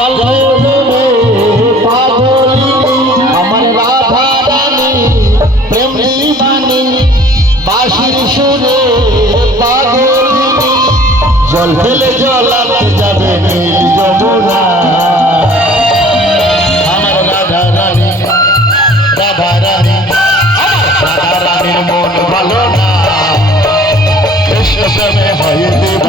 জল পাগলি আমার রাধা রানী প্রেম দিবানী বাঁশির সুরে পাগলি জল ফেলে জলাতে যাবে নীল যমুনা আমার রাধা রানী রাধা রানীর মন ভালো না কৃষ্ণ প্রেমে হয়ে